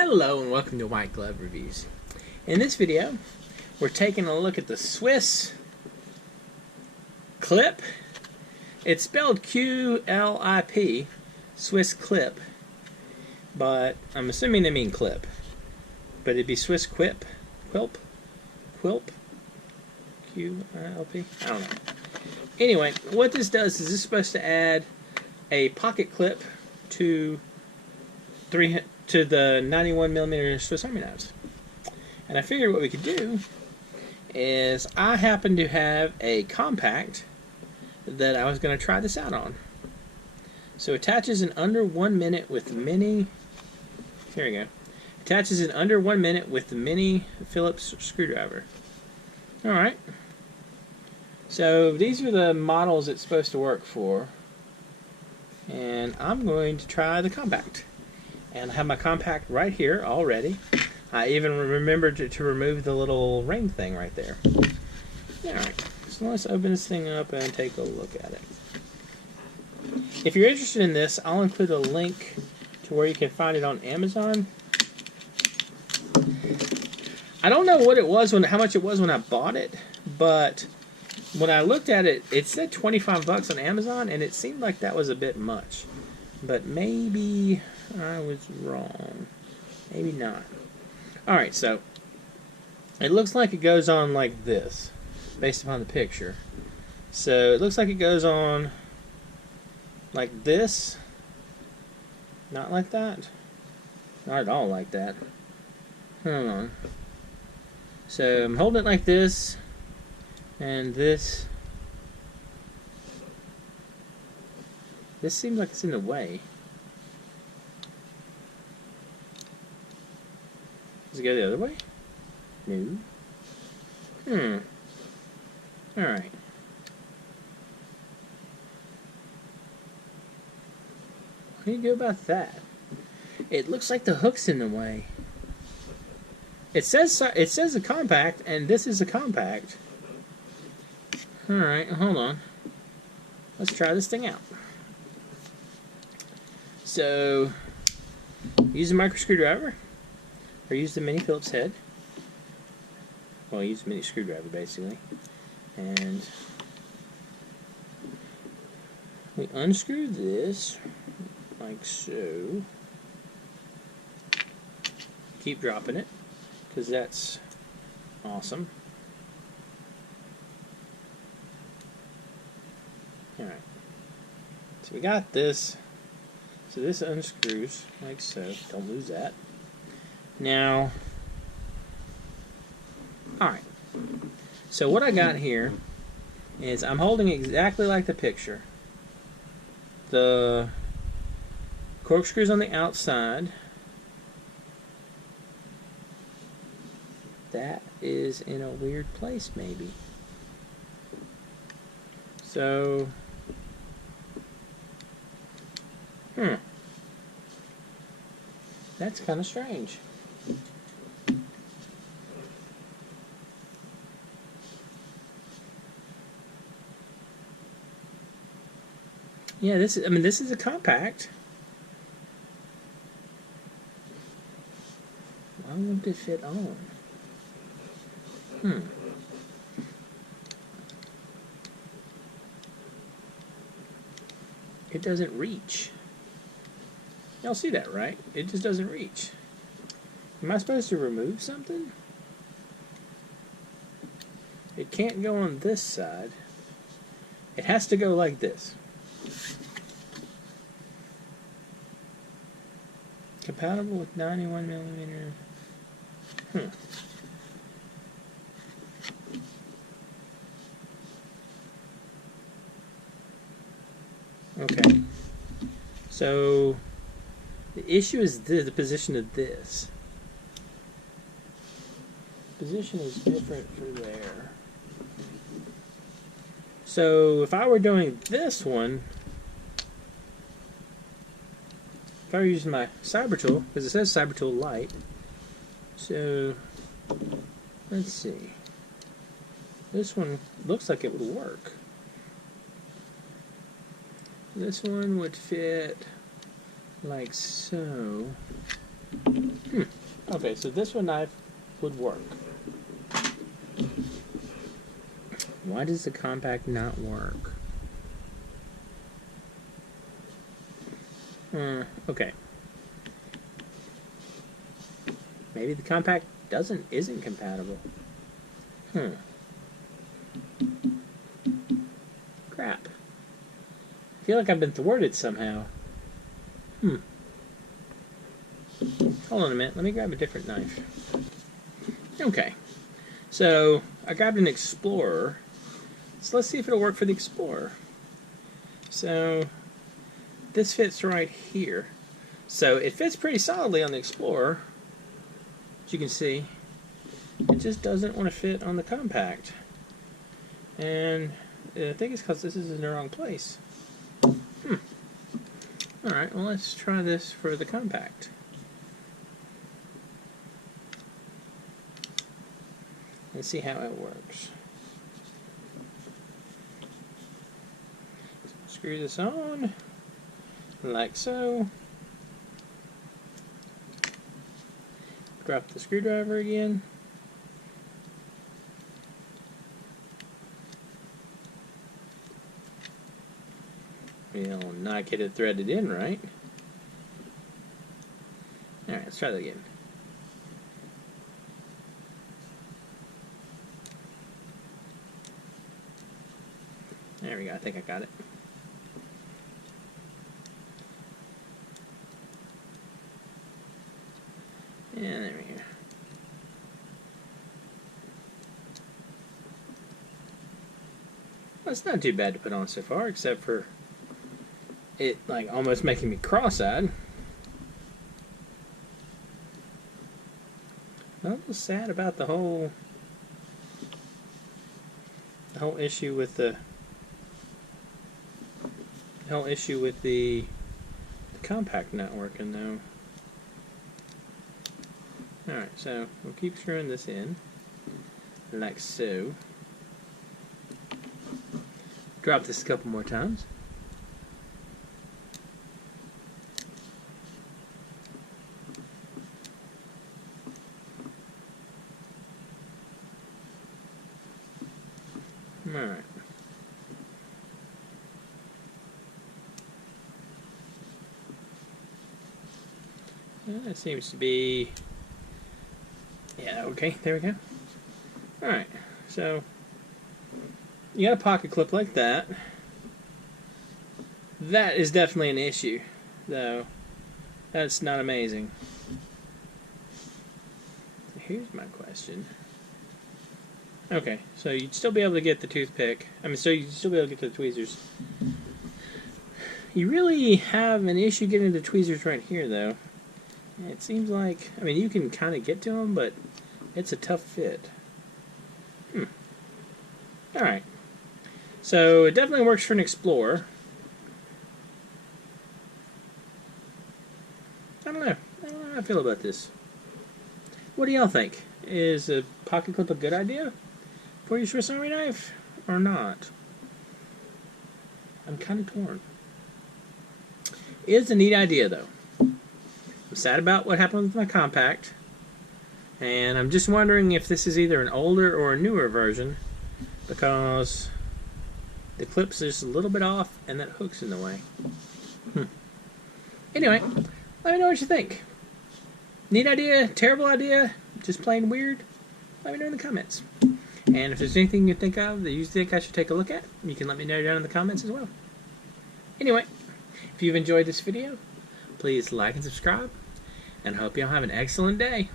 Hello and welcome to White Glove Reviews. In this video, we're taking a look at the SwissQlip. It's spelled Q-L-I-P, SwissQlip, but I'm assuming they mean clip. But it'd be SwissQlip, Quilp, Q-I-L-P, I don't know. Anyway, what this does is this is supposed to add a pocket clip to the 91mm Swiss Army knives. And I figured what we could do is I happen to have a compact that I was going to try this out on. So attaches in under 1 minute with mini. Here we go. Attaches in under 1 minute with the mini Phillips screwdriver. Alright. So these are the models it's supposed to work for. And I'm going to try the compact. And I have my compact right here already. I even remembered to remove the little ring thing right there. Alright, so let's open this thing up and take a look at it. If you're interested in this, I'll include a link to where you can find it on Amazon. I don't know what it was how much it was when I bought it, but when I looked at it, it said 25 bucks on Amazon, and it seemed like that was a bit much. But maybe I was wrong. Maybe not. Alright, so it looks like it goes on like this, based upon the picture. So it looks like it goes on like this. Not like that. Not at all like that. Hold on. So I'm holding it like this, and this. This seems like it's in the way. Does it go the other way? No. Alright. What do you do about that? It looks like the hook's in the way. It says a compact, and this is a compact. Alright, hold on. Let's try this thing out. So, use a micro screwdriver, or use the mini Phillips head. Well, use a mini screwdriver basically, and we unscrew this like so. Keep dropping it, because that's awesome. Alright, so we got this. So this unscrews like so. Don't lose that. Now, alright. So what I got here is I'm holding exactly like the picture. The corkscrew's on the outside. That is in a weird place, maybe. So, that's kind of strange. Yeah, this is a compact. Why won't it fit on? It doesn't reach. Y'all see that, right? It just doesn't reach. Am I supposed to remove something? It can't go on this side. It has to go like this. Compatible with 91mm. Okay. So the issue is the position of this. Position is different for there. So if I were doing this one, if I were using my Cyber Tool, because it says Cyber Tool Light, so let's see. This one looks like it would work. This one would fit like so. Okay, so this one knife would work. Why does the compact not work? Okay. Maybe the compact isn't compatible. Crap. I feel like I've been thwarted somehow. Hold on a minute. Let me grab a different knife. Okay. So, I grabbed an Explorer. So let's see if it'll work for the Explorer. So, this fits right here. So, it fits pretty solidly on the Explorer. As you can see. It just doesn't want to fit on the compact. And I think it's because this is in the wrong place. Alright, well let's try this for the compact. Let's see how it works. Screw this on, like so. Drop the screwdriver again. We'll not get it threaded in right. Alright, let's try that again. There we go, I think I got it. And there we go. Well, it's not too bad to put on so far, except for it like almost making me cross-eyed. I'm a little sad about the whole issue with the compact not working though. Alright, so we'll keep screwing this in like so. Drop this a couple more times. Alright. That seems to be... Yeah, okay, there we go. Alright, so you got a pocket clip like that. That is definitely an issue, though. That's not amazing. Here's my question. Okay, so you'd still be able to get the toothpick. So you'd still be able to get to the tweezers. You really have an issue getting the tweezers right here, though. It seems like, you can kind of get to them, but it's a tough fit. Alright. So, it definitely works for an Explorer. I don't know how I feel about this. What do y'all think? Is a pocket clip a good idea for your Swiss Army knife, or not? I'm kind of torn. It's a neat idea, though. I'm sad about what happened with my compact, and I'm just wondering if this is either an older or a newer version, because the clip's just a little bit off and that hook's in the way. Anyway, let me know what you think. Neat idea, terrible idea, just plain weird? Let me know in the comments. And if there's anything you think of that you think I should take a look at, you can let me know down in the comments as well. Anyway, if you've enjoyed this video, please like and subscribe, and I hope y'all have an excellent day.